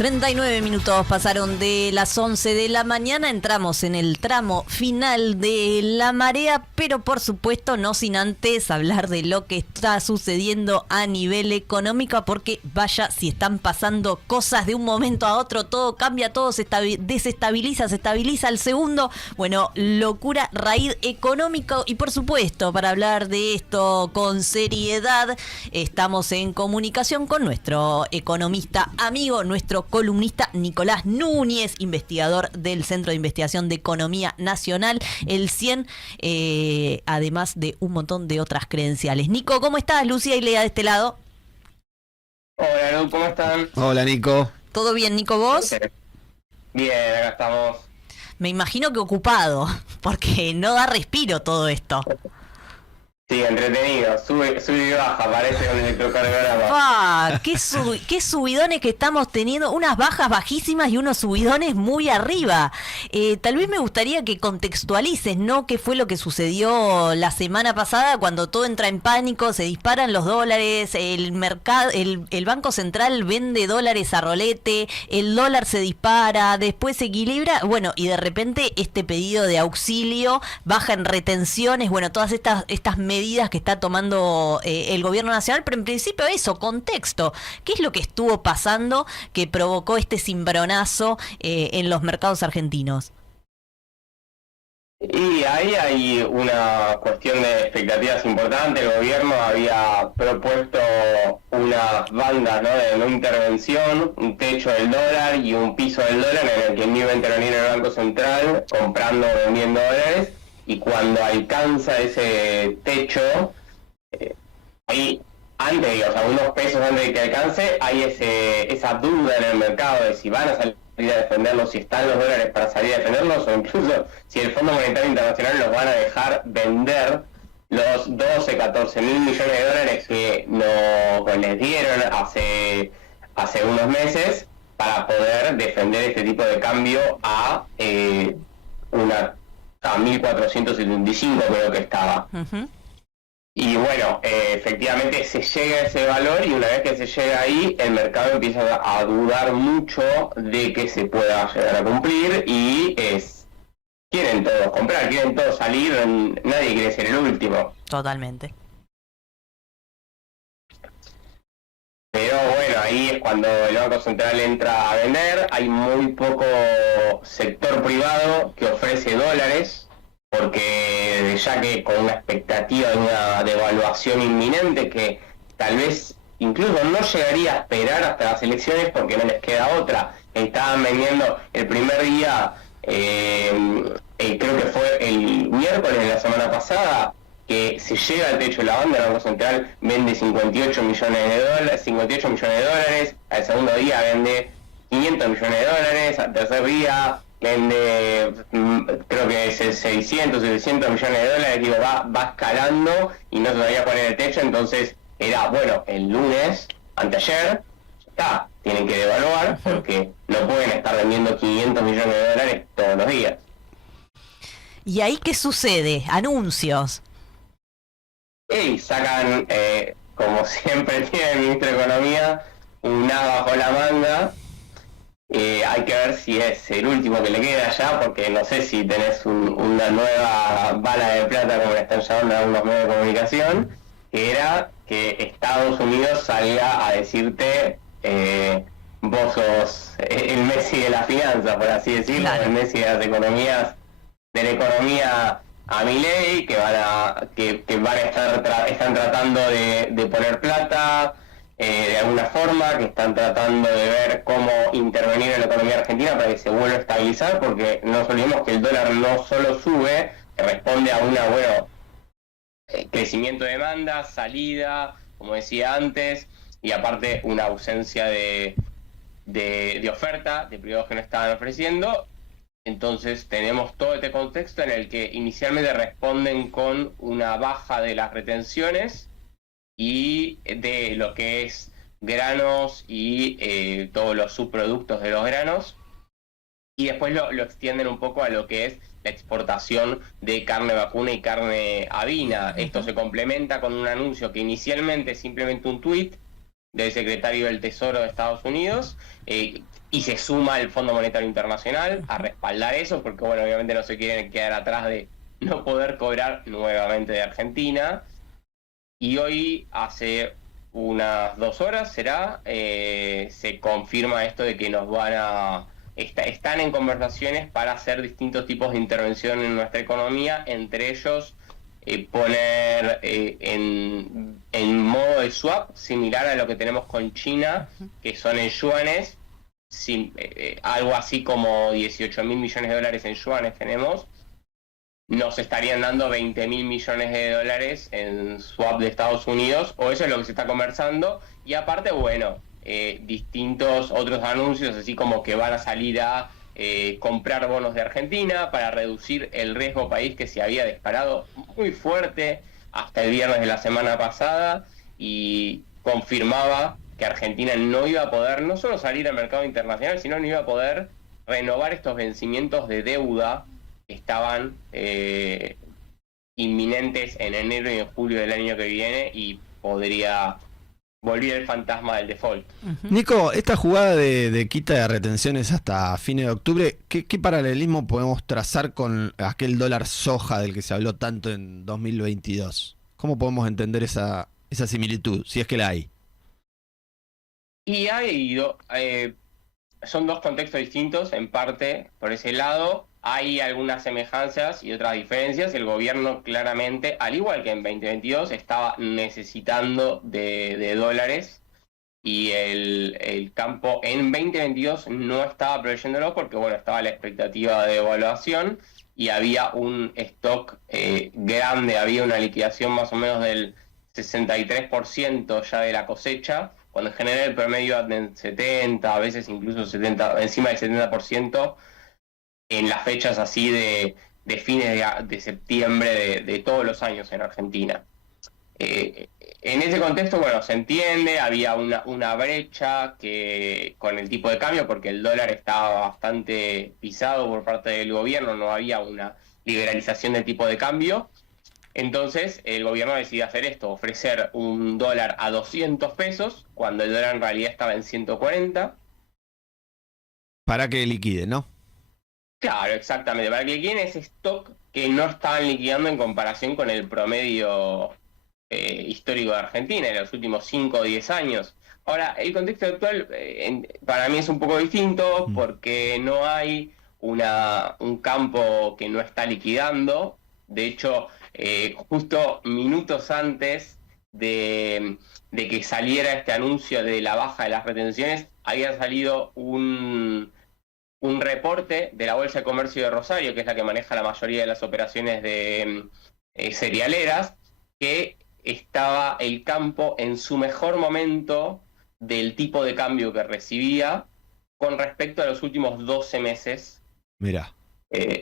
39 minutos pasaron de las 11 de la mañana, entramos en el tramo final de la marea, pero por supuesto no sin antes hablar de lo que está sucediendo a nivel económico, porque vaya si están pasando cosas de un momento a otro, todo cambia, todo se desestabiliza, se estabiliza al segundo. Bueno, locura, raíz económico, y por supuesto para hablar de esto con seriedad estamos en comunicación con nuestro economista amigo, nuestro columnista Nicolás Núñez, investigador del Centro de Investigación de Economía Nacional, el CIEN, además de un montón de otras credenciales. Nico, ¿cómo estás? Lucía y Lea de este lado. Hola, Lu, ¿cómo están? Hola, Nico. ¿Todo bien, Nico, vos? Bien, acá estamos. Me imagino que ocupado, porque no da respiro todo esto. Sí, entretenido, sube y baja, parece un electrocardiograma. Qué subidones que estamos teniendo, unas bajas bajísimas y unos subidones muy arriba. Tal vez me gustaría que contextualices, ¿no? ¿Qué fue lo que sucedió la semana pasada cuando todo entra en pánico, se disparan los dólares, el mercado, el Banco Central vende dólares a rolete, el dólar se dispara, después se equilibra, bueno, y de repente este pedido de auxilio baja en retenciones, bueno, todas estas medidas que está tomando el gobierno nacional, pero en principio eso, contexto, ¿qué es lo que estuvo pasando que provocó este cimbronazo en los mercados argentinos? Y ahí hay una cuestión de expectativas importante. El gobierno había propuesto unas bandas, ¿no?, de no intervención, un techo del dólar y un piso del dólar en el que no iba a intervenir el Banco Central comprando o vendiendo dólares. Y cuando alcanza ese techo, ahí antes, o sea, unos pesos antes de que alcance, hay esa duda en el mercado de si van a salir a defenderlos, si están los dólares para salir a defenderlos, o incluso si el Fondo Monetario Internacional los van a dejar vender los 12, 14 mil millones de dólares que les dieron hace unos meses para poder defender este tipo de cambio a 1.475 creo que estaba. Uh-huh. Y bueno, efectivamente se llega a ese valor, y una vez que se llega ahí, el mercado empieza a dudar mucho de que se pueda llegar a cumplir, y quieren todos comprar, quieren todos salir, nadie quiere ser el último. Totalmente. Pero bueno, ahí es cuando el Banco Central entra a vender. Hay muy poco sector privado que ofrece dólares, porque ya que con una expectativa de una devaluación inminente que tal vez incluso no llegaría a esperar hasta las elecciones porque no les queda otra. Estaban vendiendo el primer día, creo que fue el miércoles de la semana pasada, que se llega al techo de la banda. El Banco Central vende 58 millones de dólares, al segundo día vende 500 millones de dólares, al tercer día vende, creo que es 600, 700 millones de dólares. Digo, va escalando y no se sabía cuál era el techo. Entonces era, bueno, el lunes, anteayer, ya está, tienen que devaluar porque no pueden estar vendiendo 500 millones de dólares todos los días. ¿Y ahí qué sucede? Anuncios. Y sacan, como siempre tiene el ministro de Economía, un as bajo la manga. Hay que ver si es el último que le queda ya, porque no sé si tenés una nueva bala de plata, como le están llamando a algunos medios de comunicación, que era que Estados Unidos salga a decirte, vos sos el Messi de las finanzas, por así decirlo, claro, el Messi de las economías, de la economía a Milei, que están tratando de poner plata de alguna forma, que están tratando de ver cómo intervenir en la economía argentina para que se vuelva a estabilizar, porque no nos olvidemos que el dólar no solo sube, que responde a crecimiento de demanda, salida, como decía antes, y aparte una ausencia de oferta de privados que no estaban ofreciendo. Entonces tenemos todo este contexto en el que inicialmente responden con una baja de las retenciones y de lo que es granos y todos los subproductos de los granos, y después lo extienden un poco a lo que es la exportación de carne vacuna y carne avina. Uh-huh. Esto se complementa con un anuncio que inicialmente es simplemente un tuit, del secretario del Tesoro de Estados Unidos, y se suma el Fondo Monetario Internacional a respaldar eso, porque bueno, obviamente no se quieren quedar atrás de no poder cobrar nuevamente de Argentina. Y hoy, hace unas 2 horas, se confirma esto de que nos van a... están en conversaciones para hacer distintos tipos de intervención en nuestra economía, entre ellos poner en modo de swap, similar a lo que tenemos con China, que son en yuanes, algo así como 18.000 millones de dólares en yuanes tenemos. Nos estarían dando 20.000 millones de dólares en swap de Estados Unidos, o eso es lo que se está conversando. Y aparte, bueno, distintos otros anuncios, así como que van a salir a comprar bonos de Argentina para reducir el riesgo país, que se había disparado muy fuerte hasta el viernes de la semana pasada, y confirmaba que Argentina no iba a poder no solo salir al mercado internacional, sino no iba a poder renovar estos vencimientos de deuda que estaban inminentes en enero y en julio del año que viene, y podría volver el fantasma del default. Nico, esta jugada de quita de retenciones hasta fines de octubre, ¿qué paralelismo podemos trazar con aquel dólar soja del que se habló tanto en 2022? ¿Cómo podemos entender esa similitud, si es que la hay? Y son dos contextos distintos, en parte, por ese lado. Hay algunas semejanzas y otras diferencias. El gobierno claramente, al igual que en 2022, estaba necesitando de dólares, y el campo en 2022 no estaba proveyéndolo porque, bueno, estaba la expectativa de devaluación y había un stock grande, había una liquidación más o menos del 63% ya de la cosecha, cuando en general el promedio en 70, a veces incluso 70, encima del 70%, en las fechas así de fines de septiembre de todos los años en Argentina. En ese contexto, bueno, se entiende, había una brecha que con el tipo de cambio, porque el dólar estaba bastante pisado por parte del gobierno, no había una liberalización del tipo de cambio. Entonces el gobierno decidió hacer esto, ofrecer un dólar a 200 pesos, cuando el dólar en realidad estaba en 140. Para que liquide, ¿no? Claro, exactamente, para que liquiden ese stock que no estaban liquidando en comparación con el promedio histórico de Argentina en los últimos 5 o 10 años. Ahora, el contexto actual para mí es un poco distinto, porque no hay un campo que no está liquidando. De hecho, justo minutos antes de que saliera este anuncio de la baja de las retenciones, había salido un reporte de la Bolsa de Comercio de Rosario, que es la que maneja la mayoría de las operaciones de cerealeras, que estaba el campo en su mejor momento del tipo de cambio que recibía con respecto a los últimos 12 meses. Mirá.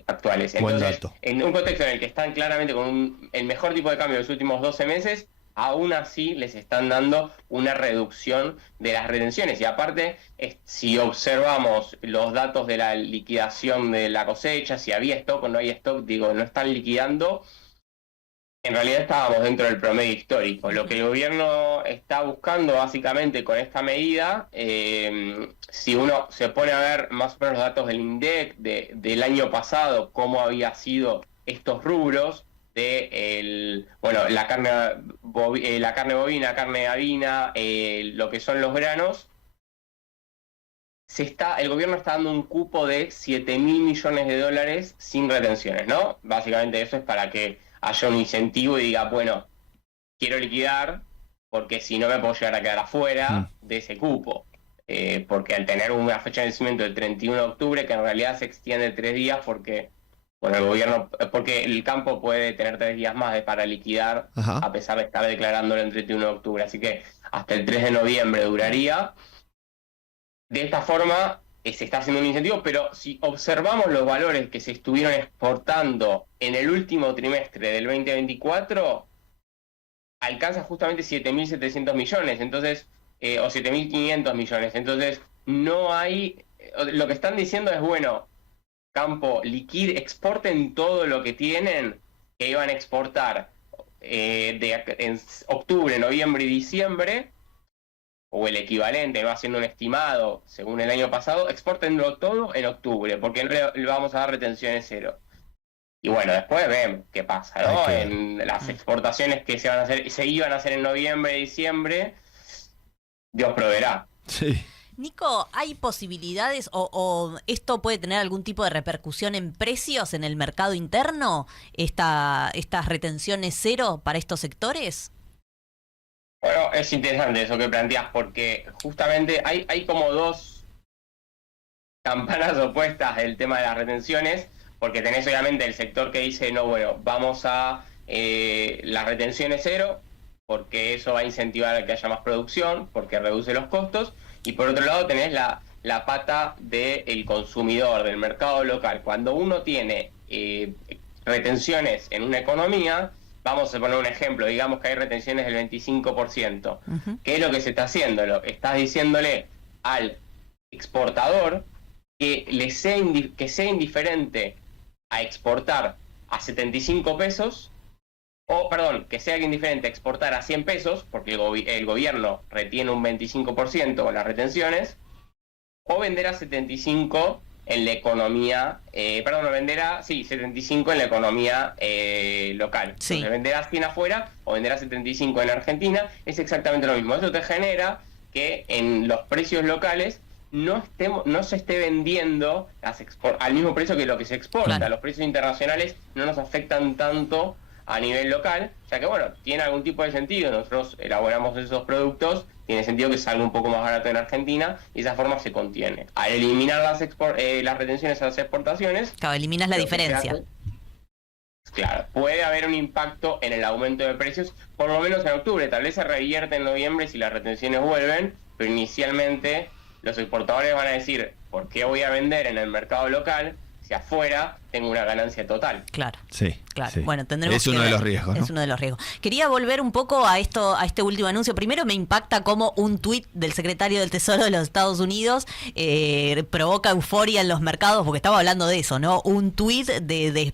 Actuales. Entonces, en un contexto en el que están claramente con el mejor tipo de cambio de los últimos 12 meses, aún así les están dando una reducción de las retenciones. Y aparte, si observamos los datos de la liquidación de la cosecha, si había stock o no hay stock, no están liquidando. En realidad estábamos dentro del promedio histórico. Lo que el gobierno está buscando básicamente con esta medida, si uno se pone a ver más o menos los datos del INDEC del año pasado, cómo había sido estos rubros la carne bovina, carne de avina, lo que son los granos, el gobierno está dando un cupo de 7.000 millones de dólares sin retenciones, ¿no? Básicamente eso es para que haya un incentivo y diga, bueno, quiero liquidar porque si no me puedo llegar a quedar afuera de ese cupo. Porque al tener una fecha de vencimiento del 31 de octubre, que en realidad se extiende 3 días porque, bueno, porque el campo puede tener 3 días más para liquidar, a pesar de estar declarándolo el 31 de octubre. Así que hasta el 3 de noviembre duraría. De esta forma se está haciendo un incentivo, pero si observamos los valores que se estuvieron exportando en el último trimestre del 2024, alcanza justamente 7.700 millones, entonces, o 7.500 millones. Entonces, no hay... Lo que están diciendo es, bueno, campo, exporten todo lo que tienen, que iban a exportar en octubre, noviembre y diciembre, o el equivalente, no haciendo un estimado según el año pasado, exportenlo todo en octubre, porque no le vamos a dar retenciones cero. Y bueno, después vemos qué pasa, ¿no? En las exportaciones que se van a hacer, se iban a hacer en noviembre, diciembre, Dios proveerá. Sí. Nico, ¿hay posibilidades o esto puede tener algún tipo de repercusión en precios en el mercado interno? ¿Estas retenciones cero para estos sectores? Bueno, es interesante eso que planteas, porque justamente hay como dos campanas opuestas del tema de las retenciones, porque tenés obviamente el sector que dice, no, bueno, vamos a las retenciones cero, porque eso va a incentivar a que haya más producción, porque reduce los costos, y por otro lado tenés la pata del consumidor, del mercado local. Cuando uno tiene retenciones en una economía, vamos a poner un ejemplo, digamos que hay retenciones del 25%. ¿Qué es lo que se está haciendo? Estás diciéndole al exportador que sea indiferente a exportar a 75 pesos, o perdón, que sea indiferente a exportar a 100 pesos, porque el gobierno retiene un 25% con las retenciones, o vender a 75 en la economía, vender a 75 en la economía local. Sí. Entonces, vender a 100 afuera o vender a 75 en Argentina es exactamente lo mismo. Eso te genera que en los precios locales no se esté vendiendo al mismo precio que lo que se exporta. Claro. Los precios internacionales no nos afectan tanto a nivel local, ya que bueno, tiene algún tipo de sentido. Nosotros elaboramos esos productos, tiene sentido que salga un poco más barato en Argentina y de esa forma se contiene. Al eliminar las retenciones a las exportaciones, Claro, eliminas la diferencia. Claro, puede haber un impacto en el aumento de precios, por lo menos en octubre. Tal vez se revierte en noviembre si las retenciones vuelven, pero inicialmente los exportadores van a decir, ¿por qué voy a vender en el mercado local si afuera tengo una ganancia total? Claro. Sí. Claro, sí. bueno, tendremos es uno que de ver. los riesgos, ¿no? Es uno de los riesgos. Quería volver un poco a este último anuncio. Primero me impacta cómo un tuit del secretario del Tesoro de los Estados Unidos provoca euforia en los mercados, porque estaba hablando de eso, ¿no? Un tuit de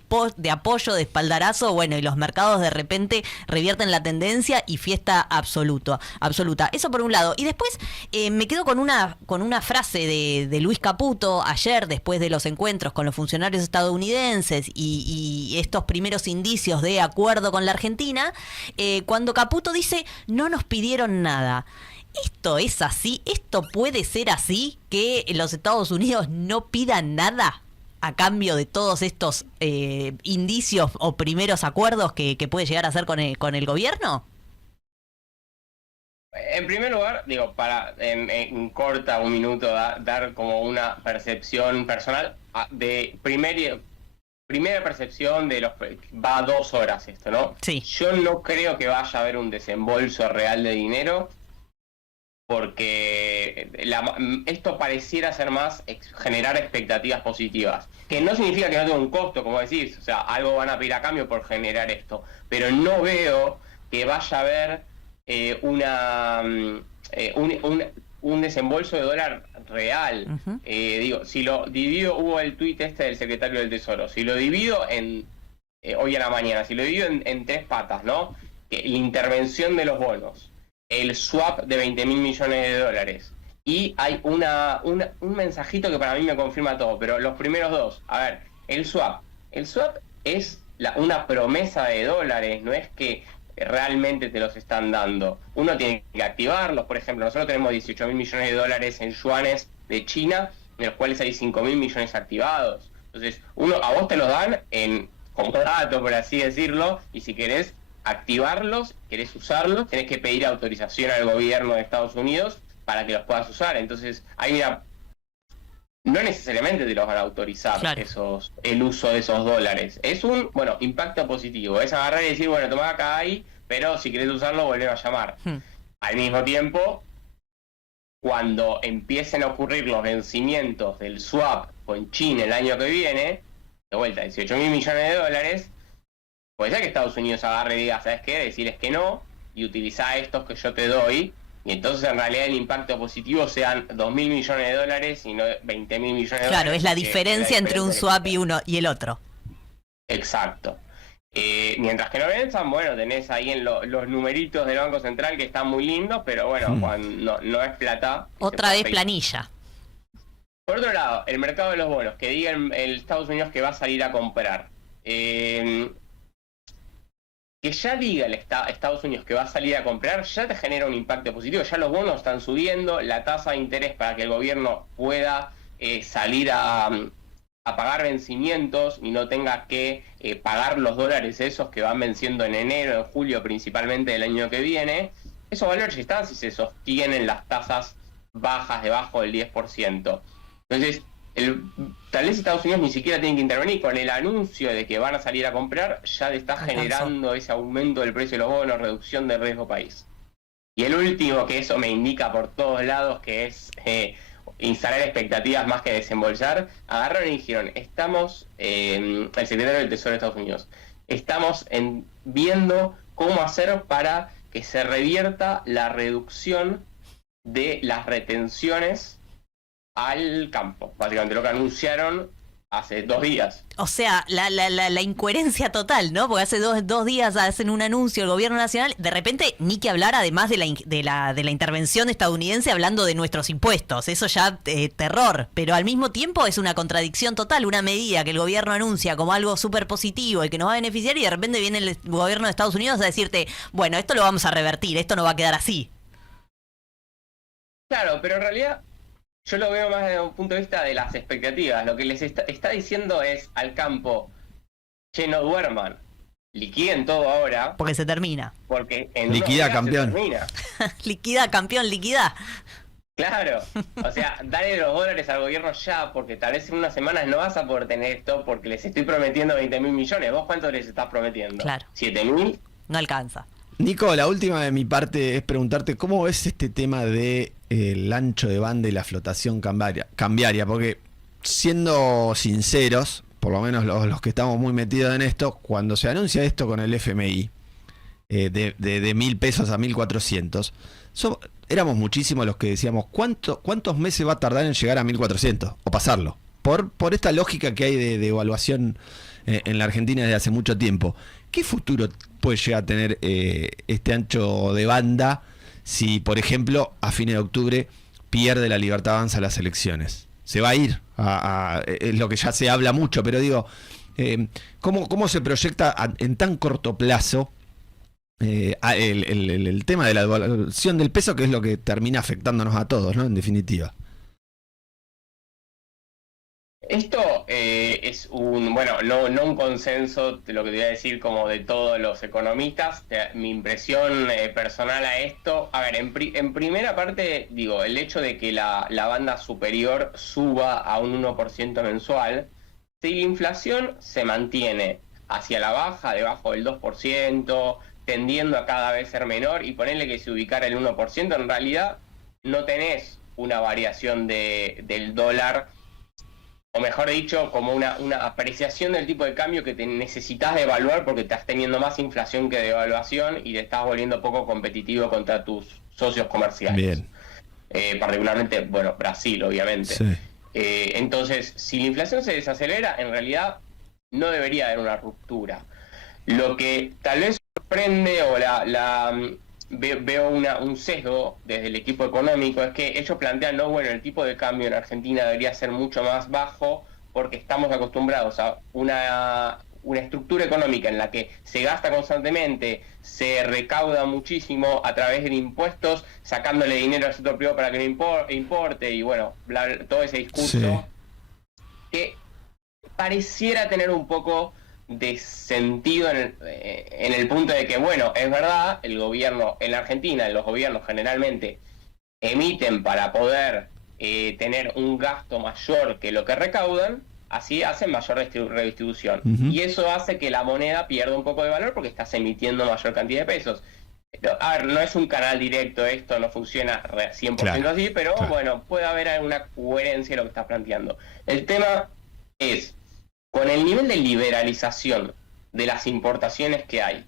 apoyo, de espaldarazo, bueno, y los mercados de repente revierten la tendencia y fiesta absoluta. Eso por un lado. Y después me quedo con una frase de Luis Caputo ayer, después de los encuentros con los funcionarios estadounidenses y estos primeros indicios de acuerdo con la Argentina, cuando Caputo dice, no nos pidieron nada. ¿Esto es así? ¿Esto puede ser así? ¿Que los Estados Unidos no pidan nada a cambio de todos estos indicios o primeros acuerdos que puede llegar a hacer con el gobierno? En primer lugar, digo, para en corta un minuto dar como una percepción personal de primera percepción de va a 2 horas esto, ¿no? Sí. Yo no creo que vaya a haber un desembolso real de dinero, porque esto pareciera ser más generar expectativas positivas, que no significa que no tenga un costo, como decís, o sea, algo van a pedir a cambio por generar esto, pero no veo que vaya a haber un desembolso de dólar real. Digo, si lo divido, hubo el tuit del secretario del Tesoro, si lo divido hoy a la mañana, si lo divido en 3 patas, ¿no? La intervención de los bonos, el swap de 20.000 millones de dólares, y hay un mensajito que para mí me confirma todo, pero los primeros 2, a ver, el swap es una promesa de dólares, no es que realmente te los están dando. Uno tiene que activarlos. Por ejemplo, nosotros tenemos 18.000 millones de dólares en yuanes de China, de los cuales hay 5.000 millones activados. Entonces, a vos te los dan en contrato, por así decirlo, y si querés activarlos, querés usarlos, tenés que pedir autorización al gobierno de Estados Unidos para que los puedas usar. Entonces, no necesariamente te los van a autorizar, claro, el uso de esos dólares. Es un, impacto positivo. Es agarrar y decir, bueno, tomá acá ahí, pero si querés usarlo, volver a llamar. Al mismo tiempo, cuando empiecen a ocurrir los vencimientos del swap con China el año que viene, de vuelta, 18.000 millones de dólares, pues ya que Estados Unidos agarre y diga, ¿sabes qué? Decirles que no, y utiliza estos que yo te doy, y entonces en realidad el impacto positivo sean 2.000 millones de dólares y no 20.000 millones de dólares. Claro, es la diferencia entre un swap y el otro. Exacto. Mientras que no venzan, bueno, tenés ahí en los numeritos del Banco Central que están muy lindos, pero bueno, cuando no es plata. Otra vez planilla. Por otro lado, el mercado de los bonos, que diga el Estados Unidos que va a salir a comprar. Que ya diga el Estados Unidos que va a salir a comprar, ya te genera un impacto positivo. Ya los bonos están subiendo, la tasa de interés para que el gobierno pueda salir a pagar vencimientos y no tenga que pagar los dólares esos que van venciendo en enero, en julio principalmente del año que viene. Esos valores están si se sostienen las tasas bajas debajo del 10%. Entonces, tal vez Estados Unidos ni siquiera tiene que intervenir. Con el anuncio de que van a salir a comprar, ya le está generando ese aumento del precio de los bonos, reducción del riesgo país. Y el último, que eso me indica por todos lados, que es instalar expectativas más que desembolsar, agarraron y dijeron, estamos, el secretario del Tesoro de Estados Unidos, estamos viendo cómo hacer para que se revierta la reducción de las retenciones al campo. Básicamente lo que anunciaron hace 2 días. O sea, la incoherencia total, ¿no? Porque hace dos días hacen un anuncio el gobierno nacional, de repente ni que hablar además de la intervención estadounidense hablando de nuestros impuestos. Eso ya terror, pero al mismo tiempo es una contradicción total, una medida que el gobierno anuncia como algo súper positivo y que nos va a beneficiar y de repente viene el gobierno de Estados Unidos a decirte, bueno, esto lo vamos a revertir, esto no va a quedar así. Claro, pero en realidad yo lo veo más desde un punto de vista de las expectativas. Lo que les está diciendo es al campo, che, no duerman, liquiden todo ahora. Porque se termina. Porque en liquida, campeón. Se termina. Liquida, campeón, liquida. Claro, o sea, dale los dólares al gobierno ya, porque tal vez en unas semanas no vas a poder tener esto porque les estoy prometiendo 20.000 millones. ¿Vos cuánto les estás prometiendo? Claro. 7.000. No alcanza. Nico, la última de mi parte es preguntarte cómo ves este tema de el ancho de banda y la flotación cambiaria, porque siendo sinceros, por lo menos los que estamos muy metidos en esto, cuando se anuncia esto con el FMI, de 1.000 pesos a 1.400, éramos muchísimos los que decíamos, ¿cuántos meses va a tardar en llegar a 1.400 o pasarlo? Por esta lógica que hay de evaluación en la Argentina desde hace mucho tiempo. ¿Qué futuro puede llegar a tener este ancho de banda si, por ejemplo, a fines de octubre pierde la Libertad Avanza las elecciones? Se va a ir, es lo que ya se habla mucho, pero digo, ¿cómo se proyecta en tan corto plazo el tema de la devaluación del peso, que es lo que termina afectándonos a todos, ¿no? En definitiva. Esto es no un consenso de lo que te voy a decir como de todos los economistas. Mi impresión personal a esto, a ver, en primera parte, digo, el hecho de que la banda superior suba a un 1% mensual, si la inflación se mantiene hacia la baja, debajo del 2%, tendiendo a cada vez ser menor, y ponerle que se ubicara el 1%, en realidad no tenés una variación del dólar, o mejor dicho, como una apreciación del tipo de cambio que te necesitas devaluar porque estás teniendo más inflación que devaluación y te estás volviendo poco competitivo contra tus socios comerciales. Bien. Particularmente, bueno, Brasil, obviamente. Sí. Entonces, si la inflación se desacelera, en realidad no debería haber una ruptura. Lo que tal vez sorprende o veo un sesgo desde el equipo económico es que ellos plantean, el tipo de cambio en Argentina debería ser mucho más bajo porque estamos acostumbrados a una estructura económica en la que se gasta constantemente, se recauda muchísimo a través de impuestos, sacándole dinero al sector privado para que no importe, y todo ese discurso sí, que pareciera tener un poco de sentido en el punto de que, es verdad, el gobierno en la Argentina, los gobiernos generalmente emiten para poder tener un gasto mayor que lo que recaudan, así hacen mayor redistribución. Uh-huh. Y eso hace que la moneda pierda un poco de valor porque estás emitiendo mayor cantidad de pesos. A ver, no es un canal directo esto, no funciona 100% claro, así, pero puede haber alguna coherencia en lo que estás planteando. El tema es, con el nivel de liberalización de las importaciones que hay,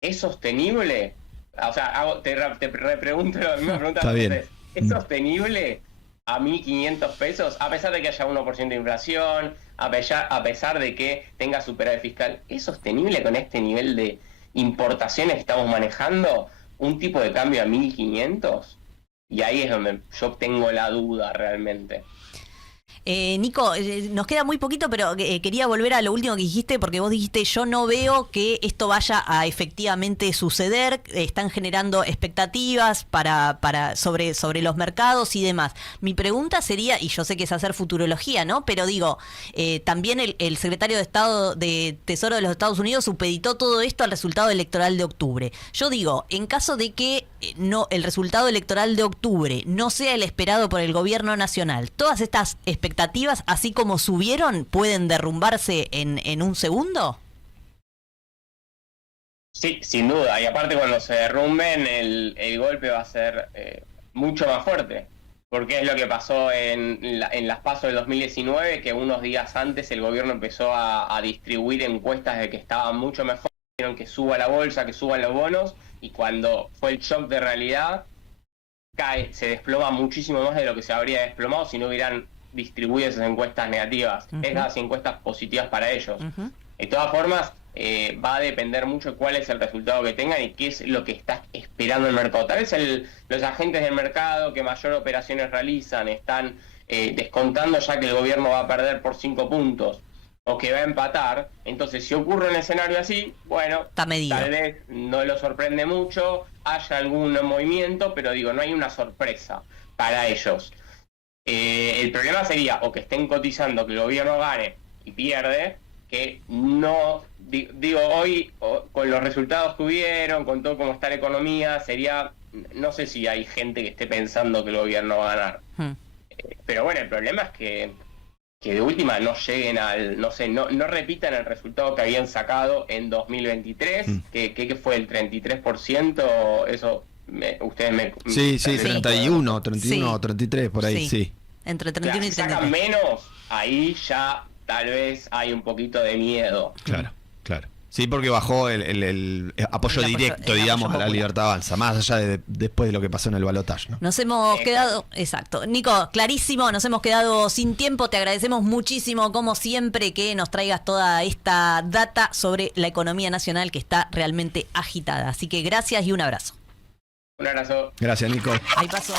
¿es sostenible? O sea, te repregunto la misma pregunta. ¿Es sostenible a 1.500 pesos, a pesar de que haya 1% de inflación, a pesar de que tenga superávit fiscal, ¿es sostenible con este nivel de importaciones que estamos manejando un tipo de cambio a 1.500? Y ahí es donde yo tengo la duda realmente. Nico, nos queda muy poquito, pero quería volver a lo último que dijiste, porque vos dijiste, yo no veo que esto vaya a efectivamente suceder, están generando expectativas sobre los mercados y demás. Mi pregunta sería, y yo sé que es hacer futurología, ¿no? Pero digo, también el secretario de Estado de Tesoro de los Estados Unidos supeditó todo esto al resultado electoral de octubre. Yo digo, en caso de que el resultado electoral de octubre no sea el esperado por el gobierno nacional, todas estas expectativas, así como subieron, pueden derrumbarse en un segundo. Sí, sin duda. Y aparte cuando se derrumben, el golpe va a ser mucho más fuerte. Porque es lo que pasó en las PASO del 2019, que unos días antes el gobierno empezó a distribuir encuestas de que estaba mucho mejor, que suba la bolsa, que suban los bonos, y cuando fue el shock de realidad, se desploma muchísimo más de lo que se habría desplomado si no hubieran distribuido esas encuestas negativas. Esas encuestas positivas para ellos. De todas formas, va a depender mucho de cuál es el resultado que tengan y qué es lo que está esperando el mercado. Tal vez los agentes del mercado que mayor operaciones realizan están descontando ya que el gobierno va a perder por 5 puntos o que va a empatar. Entonces, si ocurre un escenario así, bueno, tal vez no lo sorprende mucho, haya algún movimiento, pero digo, no hay una sorpresa para ellos. El problema sería o que estén cotizando que el gobierno gane y pierde, que no, digo, hoy con los resultados que hubieron, con todo cómo está la economía, sería, no sé si hay gente que esté pensando que el gobierno va a ganar. Pero bueno, el problema es que de última no lleguen no repitan el resultado que habían sacado en 2023, que fue el 33%, eso... Sí, 31, 33, por ahí, sí. Entre 31 y 33. Si sacan menos, ahí ya tal vez hay un poquito de miedo. Claro. Sí, porque bajó el apoyo directo, digamos, a la Libertad Avanza, más allá de después de lo que pasó en el balotaje, ¿no? Nos hemos quedado, exacto. Nico, clarísimo, nos hemos quedado sin tiempo. Te agradecemos muchísimo, como siempre, que nos traigas toda esta data sobre la economía nacional que está realmente agitada. Así que gracias y un abrazo. Un abrazo. Gracias, Nico. Ahí pasó.